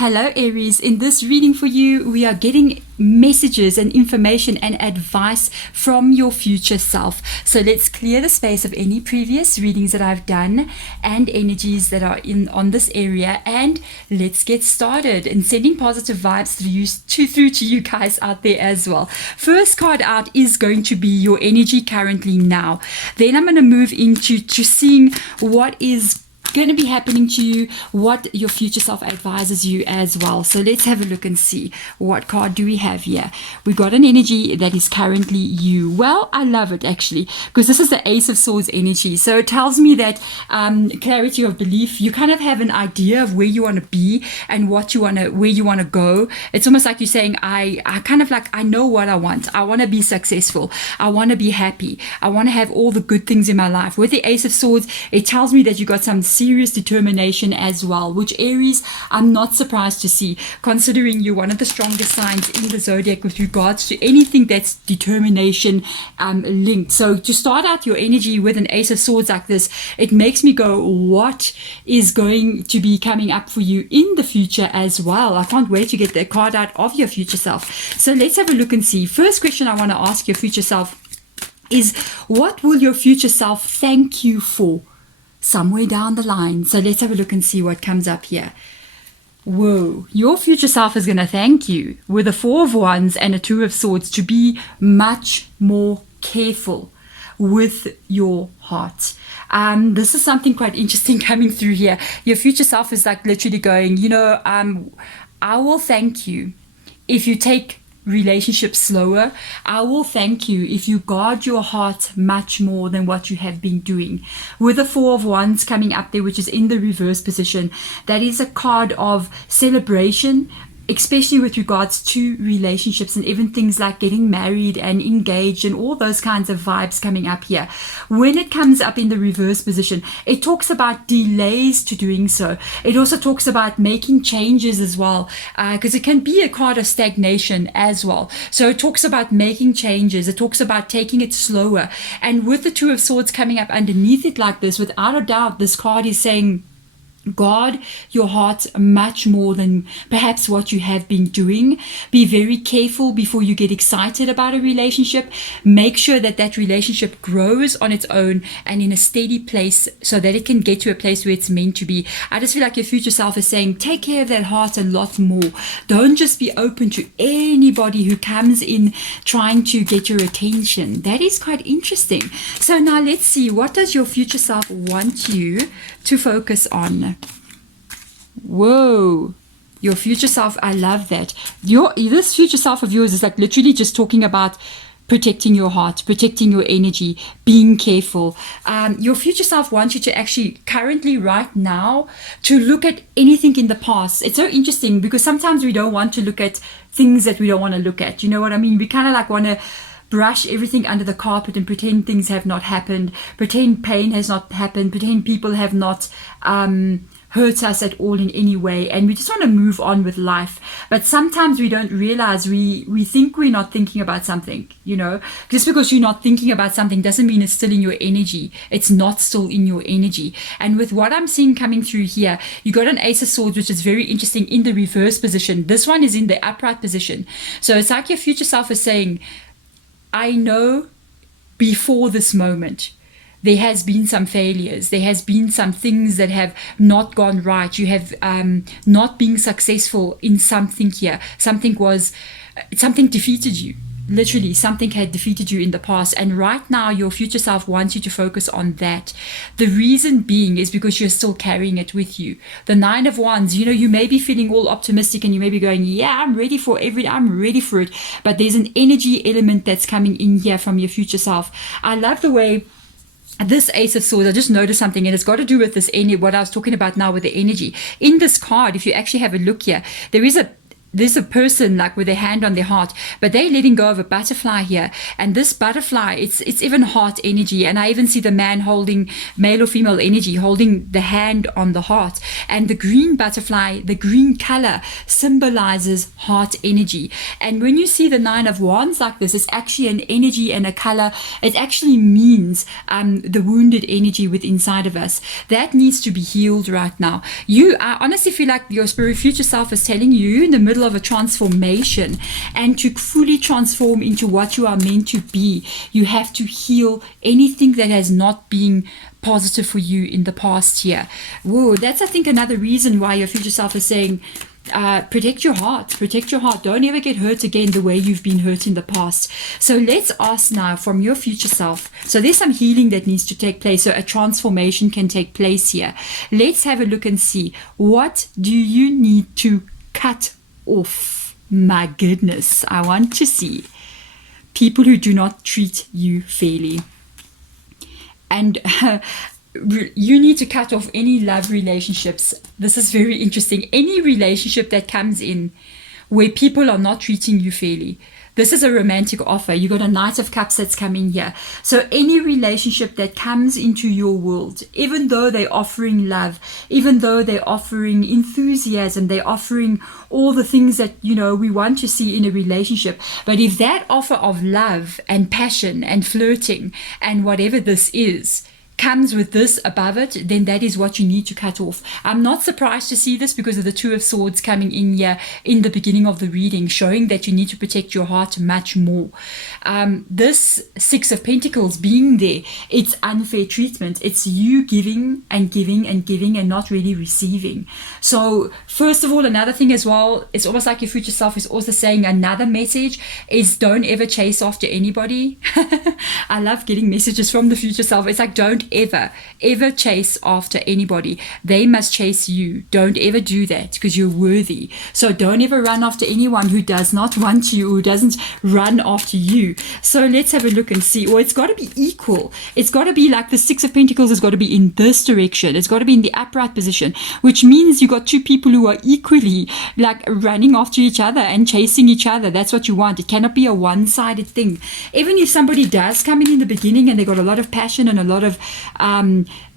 Hello Aries, in this reading for you, we are getting messages and information and advice from your future self. So let's clear the space of any previous readings that I've done and energies that are in on this area, and let's get started in sending positive vibes through to you guys out there as well. First card out is going to be your energy currently now. Then I'm going to move into seeing what is going to be happening to you, what your future self advises you as well. So let's have a look and see what card do we have here. We got an energy that is currently you. Well, I love it actually, because this is the Ace of Swords energy. So it tells me that clarity of belief. You kind of have an idea of where you want to be and where you want to go. It's almost like you're saying, I know what I want. I want to be successful. I want to be happy. I want to have all the good things in my life. With the Ace of Swords, it tells me that you got some serious determination as well, which Aries, I'm not surprised to see, considering you're one of the strongest signs in the zodiac with regards to anything that's determination linked. So to start out your energy with an Ace of Swords like this, it makes me go, what is going to be coming up for you in the future as well? I can't wait to get the card out of your future self. So let's have a look and see. First question I want to ask your future self is, what will your future self thank you for somewhere down the line? So let's have a look and see what comes up here. Whoa, your future self is going to thank you with a Four of Wands and a Two of Swords to be much more careful with your heart. This is something quite interesting coming through here. Your future self is like literally going, I will thank you if you take relationships slower. I will thank you if you guard your heart much more than what you have been doing. With the Four of Wands coming up there, which is in the reverse position, that is a card of celebration, especially with regards to relationships and even things like getting married and engaged and all those kinds of vibes coming up here. When it comes up in the reverse position, it talks about delays to doing so. It also talks about making changes as well, because it can be a card of stagnation as well. So it talks about making changes. It talks about taking it slower. And with the Two of Swords coming up underneath it like this, without a doubt, this card is saying, guard your heart much more than perhaps what you have been doing. Be very careful before you get excited about a relationship. Make sure that that relationship grows on its own and in a steady place so that it can get to a place where it's meant to be. I just feel like your future self is saying, take care of that heart a lot more. Don't just be open to anybody who comes in trying to get your attention. That is quite interesting. So now let's see, what does your future self want you to focus on? Whoa, your future self, I love that. This future self of yours is like literally just talking about protecting your heart, protecting your energy, being careful. Your future self wants you to actually currently right now to look at anything in the past. It's so interesting because sometimes we don't want to look at things that we don't want to look at. You know what I mean? We kind of like want to brush everything under the carpet and pretend things have not happened, pretend pain has not happened, pretend people have not hurt us at all in any way, and we just want to move on with life. But sometimes we don't realize we think we're not thinking about something, just because you're not thinking about something doesn't mean it's still in your energy. It's not still in your energy. And with what I'm seeing coming through here, you got an Ace of Swords, which is very interesting in the reverse position. This one is in the upright position. So it's like your future self is saying, I know before this moment, there has been some failures. There has been some things that have not gone right. You have not been successful in something here. Something defeated you. Literally, something had defeated you in the past. And right now, your future self wants you to focus on that. The reason being is because you're still carrying it with you. The Nine of Wands, you may be feeling all optimistic and you may be going, yeah, I'm ready for it. But there's an energy element that's coming in here from your future self. I love the way this Ace of Swords, I just noticed something, and it's got to do with this energy, what I was talking about now with the energy. In this card, if you actually have a look here, there is there's a person like with their hand on their heart, but they're letting go of a butterfly here. And this butterfly, it's even heart energy. And I even see the man holding, male or female energy, holding the hand on the heart. And the green butterfly, the green color, symbolizes heart energy. And when you see the 9 of Wands like this, it's actually an energy and a color. It actually means the wounded energy within inside of us. That needs to be healed right now. I honestly feel like your spirit future self is telling you in the middle of a transformation, and to fully transform into what you are meant to be, you have to heal anything that has not been positive for you in the past year. Whoa, that's I think another reason why your future self is saying, protect your heart. Don't ever get hurt again the way you've been hurt in the past. So let's ask now from your future self. So there's some healing that needs to take place, so a transformation can take place here. Let's have a look and see, what do you need to cut off? My goodness, I want to see people who do not treat you fairly. And you need to cut off any love relationships. This is very interesting. Any relationship that comes in where people are not treating you fairly. This is a romantic offer. You got a Knight of Cups that's coming here. So any relationship that comes into your world, even though they're offering love, even though they're offering enthusiasm, they're offering all the things that, we want to see in a relationship. But if that offer of love and passion and flirting and whatever this is comes with this above it, then that is what you need to cut off. I'm not surprised to see this because of the 2 of Swords coming in here in the beginning of the reading, showing that you need to protect your heart much more. This 6 of Pentacles being there, it's unfair treatment. It's you giving and giving and giving and not really receiving. So first of all, another thing as well, it's almost like your future self is also saying another message is don't ever chase after anybody. I love getting messages from the future self. It's like, don't ever chase after anybody. They must chase you. Don't ever do that because you're worthy. So don't ever run after anyone who does not want you, who doesn't run after you. So let's have a look and see. Well, it's got to be equal. It's got to be like the 6 of Pentacles has got to be in this direction. It's got to be in the upright position, which means you got 2 people who are equally like running after each other and chasing each other. That's what you want. It cannot be a one-sided thing. Even if somebody does come in the beginning and they got a lot of passion and a lot of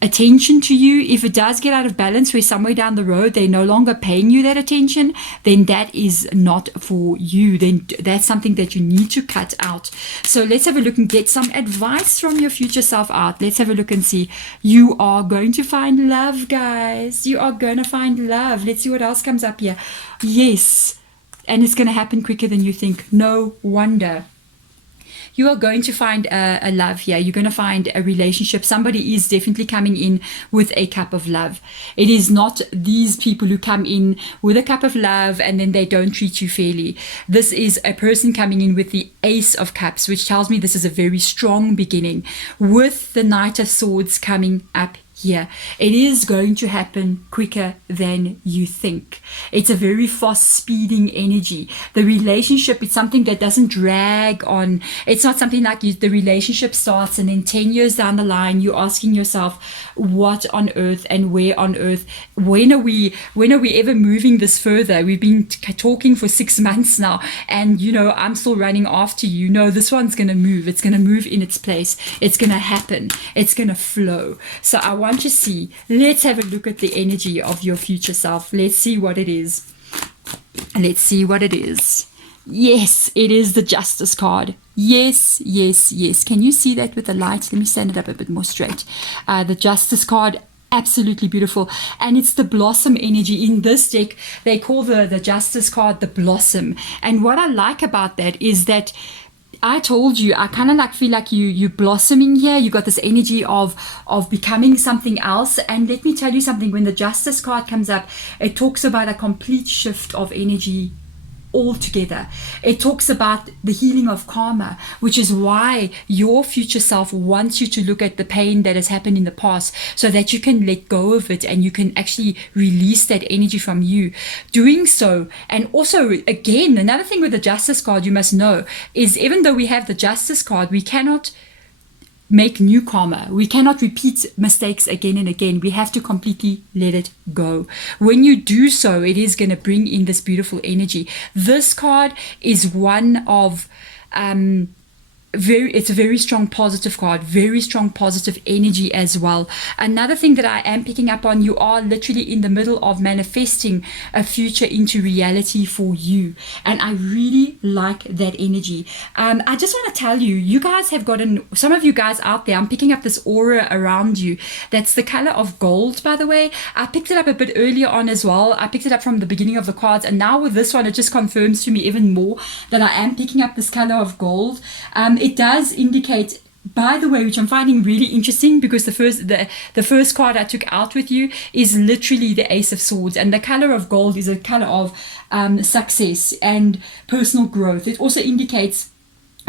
attention to you, if it does get out of balance where somewhere down the road they're no longer paying you that attention, then that is not for you. Then that's something that you need to cut out. So let's have a look and get some advice from your future self out. Let's have a look and see. You are going to find love, guys. You are going to find love. Let's see what else comes up here. Yes, and it's going to happen quicker than you think. No wonder. You are going to find a love here. You're going to find a relationship. Somebody is definitely coming in with a cup of love. It is not these people who come in with a cup of love and then they don't treat you fairly. This is a person coming in with the Ace of Cups, which tells me this is a very strong beginning, with the Knight of Swords coming up here. It is going to happen quicker than you think. It's a very fast speeding energy. The relationship is something that doesn't drag on. It's not something like the relationship starts and then 10 years down the line you're asking yourself, what on earth and where on earth, when are we ever moving this further? We've been talking for 6 months now and I'm still running after you. No, this one's going to move. It's going to move in its place. It's going to happen. It's going to flow. So I want to see, let's have a look at the energy of your future self. Let's see what it is. Yes, it is the Justice card. Yes. Can you see that with the light? Let me stand it up a bit more straight. The Justice card, absolutely beautiful. And it's the blossom energy. In this deck, they call the Justice card the blossom. And what I like about that is that I told you, I kind of feel like you blossoming here. You got this energy of becoming something else. And let me tell you something, when the Justice card comes up, it talks about a complete shift of energy altogether. It talks about the healing of karma, which is why your future self wants you to look at the pain that has happened in the past so that you can let go of it and you can actually release that energy from you. Doing so, and also again, another thing with the Justice card you must know is even though we have the Justice card, we cannot make new karma. We cannot repeat mistakes again and again. We have to completely let it go. When you do so, it is going to bring in this beautiful energy. This card is one of it's a very strong positive card, very strong positive energy as well. Another thing that I am picking up on, you are literally in the middle of manifesting a future into reality for you, and I really like that energy. I just want to tell you, you guys have gotten, some of you guys out there, I'm picking up this aura around you that's the color of gold. By the way, I picked it up a bit earlier on as well. I picked it up from the beginning of the cards, and now with this one, it just confirms to me even more that I am picking up this color of gold. It does indicate, by the way, which I'm finding really interesting, because the first card I took out with you is literally the Ace of Swords, and the color of gold is a color of success and personal growth. It also indicates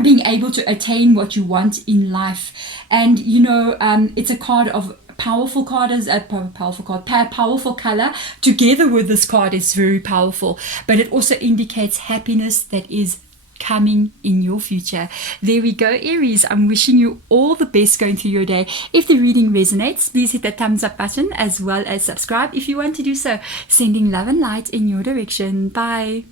being able to attain what you want in life, and it's a card of powerful color together with this card is very powerful, but it also indicates happiness that is coming in your future. There we go, Aries. I'm wishing you all the best going through your day. If the reading resonates, please hit that thumbs up button, as well as subscribe if you want to do so. Sending love and light in your direction. Bye.